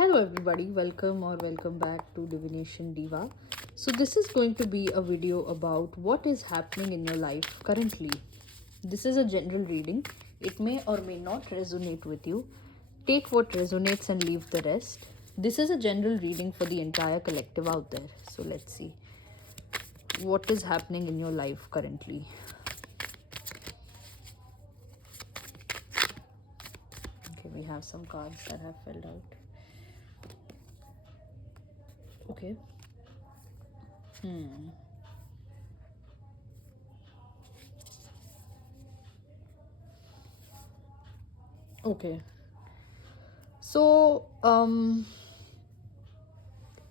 Hello everybody, welcome back to Divination Diva. So this is going to be a video about what is happening in your life currently. This is a general reading. It may or may not resonate with you. Take what resonates and leave the rest. This is a general reading for the entire collective out there. So let's see what is happening in your life currently. Okay, we have some cards that have filled out. Okay. Okay. So,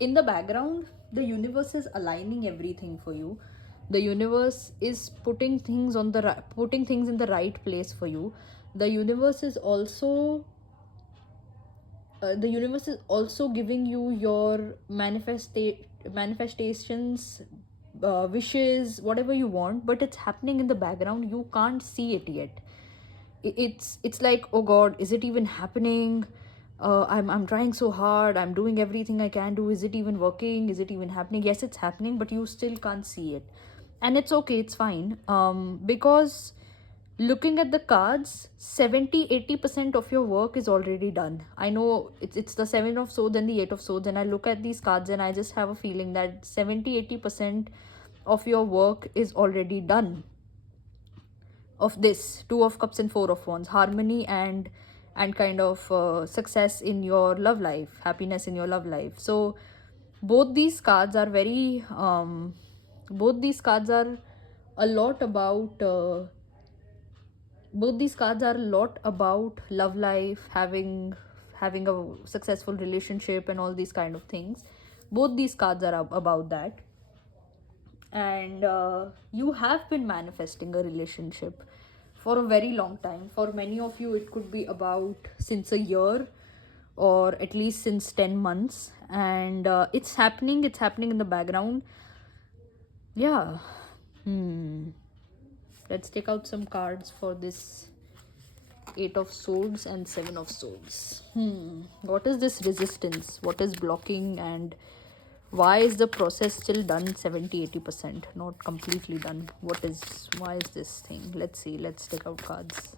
in the background, the universe is aligning everything for you. The universe is putting things putting things in the right place for you. The universe is also giving you your manifestations, wishes, whatever you want, but it's happening in the background. You can't see it yet. It's like, oh god, is it even happening? I'm trying so hard, I'm doing everything I can do. Is it even working? Is it even happening? Yes, it's happening, but you still can't see it. And it's okay, it's fine. Because looking at the cards, 70-80% of your work is already done. I know it's the 7 of swords and the 8 of swords, and I look at these cards and I just have a feeling that 70-80% of your work is already done. Of this 2 of cups and 4 of wands, harmony and kind of success in your love life, happiness in your love life. So both these cards are very both these cards are a lot about both these cards are a lot about love life, having a successful relationship and all these kind of things. Both these cards are about that. And you have been manifesting a relationship for a very long time. For many of you, it could be about since a year, or at least since 10 months. And it's happening in the background. Yeah. Let's take out some cards for this 8 of swords and 7 of swords. What is this resistance? What is blocking? And why is the process still done 70-80%, not completely done? Why is this thing? Let's see. Let's take out cards.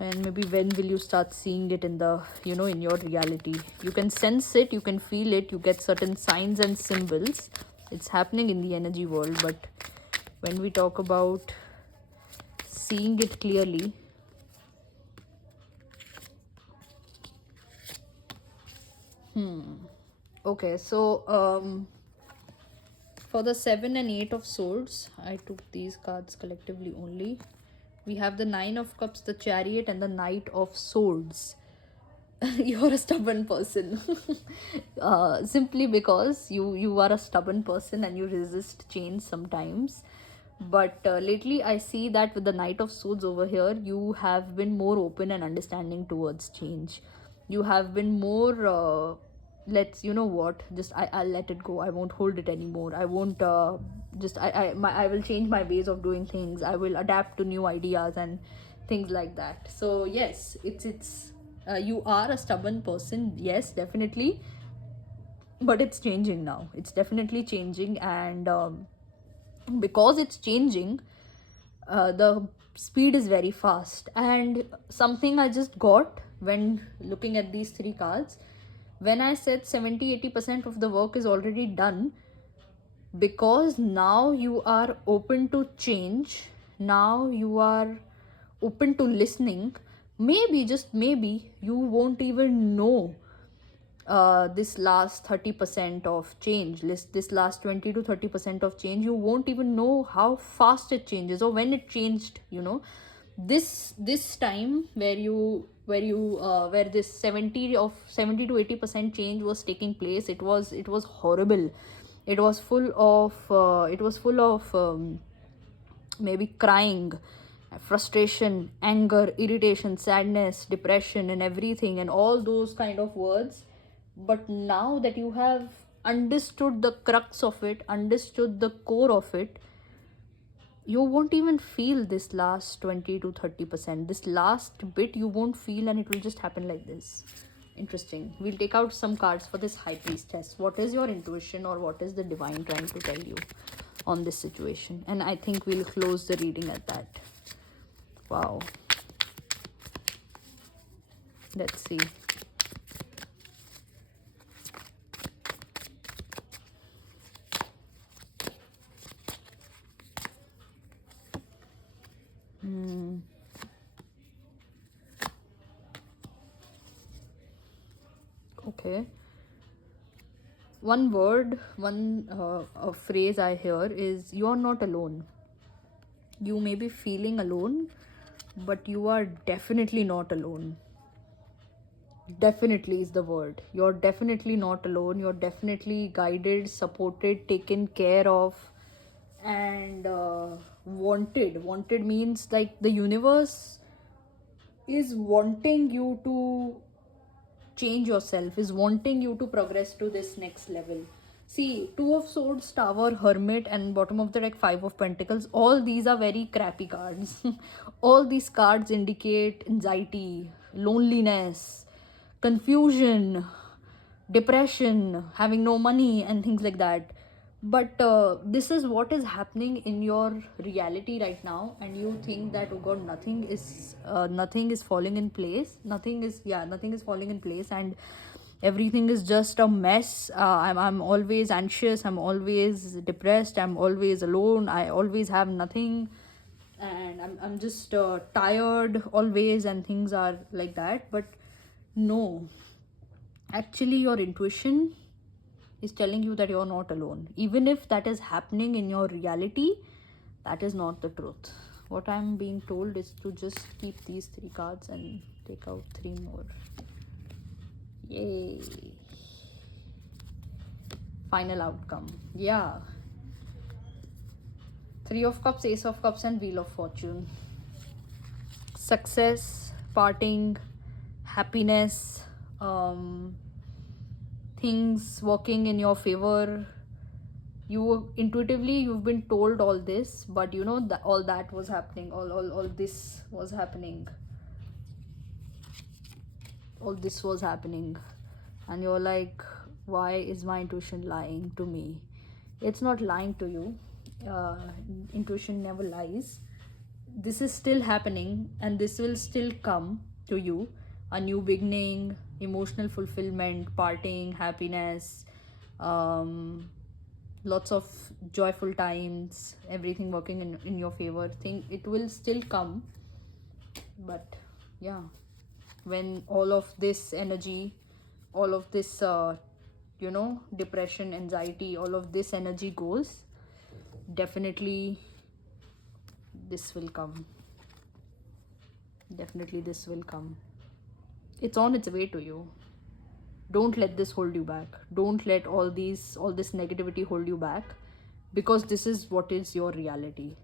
And maybe when will you start seeing it in the in your reality? You can sense it, you can feel it, you get certain signs and symbols. It's happening in the energy world, but when we talk about seeing it clearly, okay. So for the 7 and 8 of swords, I took these cards collectively only. We have the 9 of cups, the chariot, and the knight of swords. You're a stubborn person. Simply because you are a stubborn person and you resist change sometimes. But lately I see that with the knight of swords over here, you have been more open and understanding towards change. You have been more let's, you know what, just I'll let it go. I won't hold it anymore. I won't just I will change my ways of doing things. I will adapt to new ideas and things like that. So yes, it's you are a stubborn person, yes, definitely. But it's changing now. It's definitely changing. And because it's changing, the speed is very fast. And something I just got when looking at these 3 cards, when I said 70-80% of the work is already done, because now you are open to change, now you are open to listening. Maybe, just maybe, you won't even know this last 30% of change, this last 20 to 30% of change. You won't even know how fast it changes or when it changed. This time where this 70 to 80% change was taking place, it was horrible. It was full of maybe crying, frustration, anger, irritation, sadness, depression, and everything, and all those kind of words. But now that you have understood the crux of it, understood the core of it, you won't even feel this last 20 to 30%. This last bit you won't feel, and it will just happen like this. Interesting. We'll take out some cards for this High Priestess. What is your intuition, or what is the divine trying to tell you on this situation? And I think we'll close the reading at that. Wow. Let's see. Okay. One word, a phrase I hear is, you're not alone. You may be feeling alone, but you are definitely not alone. Definitely is the word. You're definitely not alone. You're definitely guided, supported, taken care of, and wanted. Wanted means like the universe is wanting you to change yourself, is wanting you to progress to this next level. See, Two of Swords, Tower, Hermit, and bottom of the deck, Five of Pentacles. All these are very crappy cards. All these cards indicate anxiety, loneliness, confusion, depression, having no money, and things like that. But this is what is happening in your reality right now, and you think that, oh god, nothing is falling in place. Nothing is falling in place, and everything is just a mess. I'm always anxious, I'm always depressed, I'm always alone, I always have nothing, and I'm just tired always, and things are like that. But no, actually your intuition is telling you that you're not alone. Even if that is happening in your reality, that is not the truth. What I'm being told is to just keep these three cards and take out three more. Yay. Final outcome. Yeah. Three of Cups, Ace of Cups, and Wheel of Fortune. Success, parting, happiness, things working in your favor. You intuitively, you've been told all this, but you know that all that was happening, all this was happening, all this was happening, and you're like, why is my intuition lying to me? It's not lying to you. Intuition never lies. This is still happening, and this will still come to you. A new beginning, emotional fulfillment, parting, happiness, lots of joyful times, everything working in your favor. Think it will still come. But yeah, when all of this energy, all of this depression, anxiety, all of this energy goes, definitely this will come. Definitely this will come. It's on its way to you. Don't let this hold you back. Don't let all this negativity hold you back, because this is what is your reality.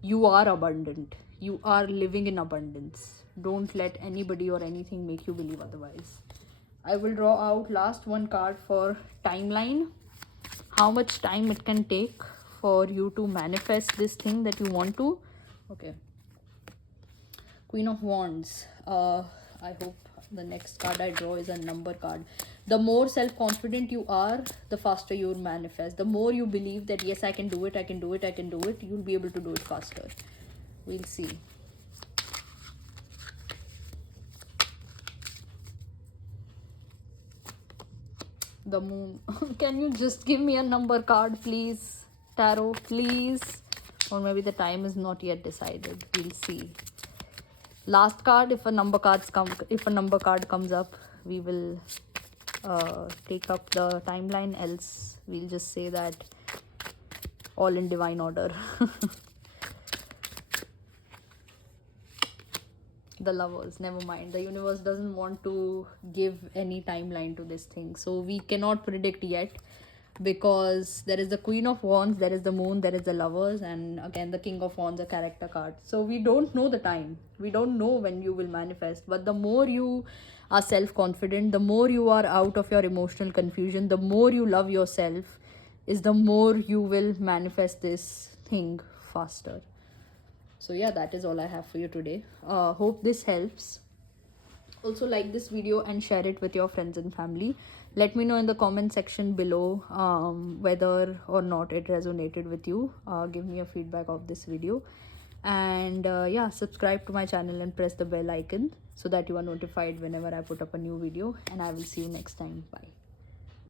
You are abundant. You are living in abundance. Don't let anybody or anything make you believe otherwise. I will draw out last one card for timeline. How much time it can take for you to manifest this thing that you want to. Okay. Queen of Wands. I hope the next card I draw is a number card. The more self-confident you are, the faster you manifest. The more you believe that, yes, I can do it, I can do it, I can do it, you'll be able to do it faster. We'll see. The Moon. Can you just give me a number card, please? Tarot, please. Or maybe the time is not yet decided. We'll see. Last card, if a number card comes up, we will take up the timeline. Else we'll just say that all in divine order. The Lovers, never mind. The universe doesn't want to give any timeline to this thing, so we cannot predict yet, because there is the Queen of Wands, there is the Moon, there is the Lovers, and again the King of Wands, a character card. So we don't know the time, we don't know when you will manifest. But the more you are self-confident, the more you are out of your emotional confusion, the more you love yourself, is the more you will manifest this thing faster. So yeah, that is all I have for you today. Hope this helps. Also like this video and share it with your friends and family. Let me know in the comment section below whether or not it resonated with you. Give me a feedback of this video. And yeah, subscribe to my channel and press the bell icon so that you are notified whenever I put up a new video. And I will see you next time. Bye.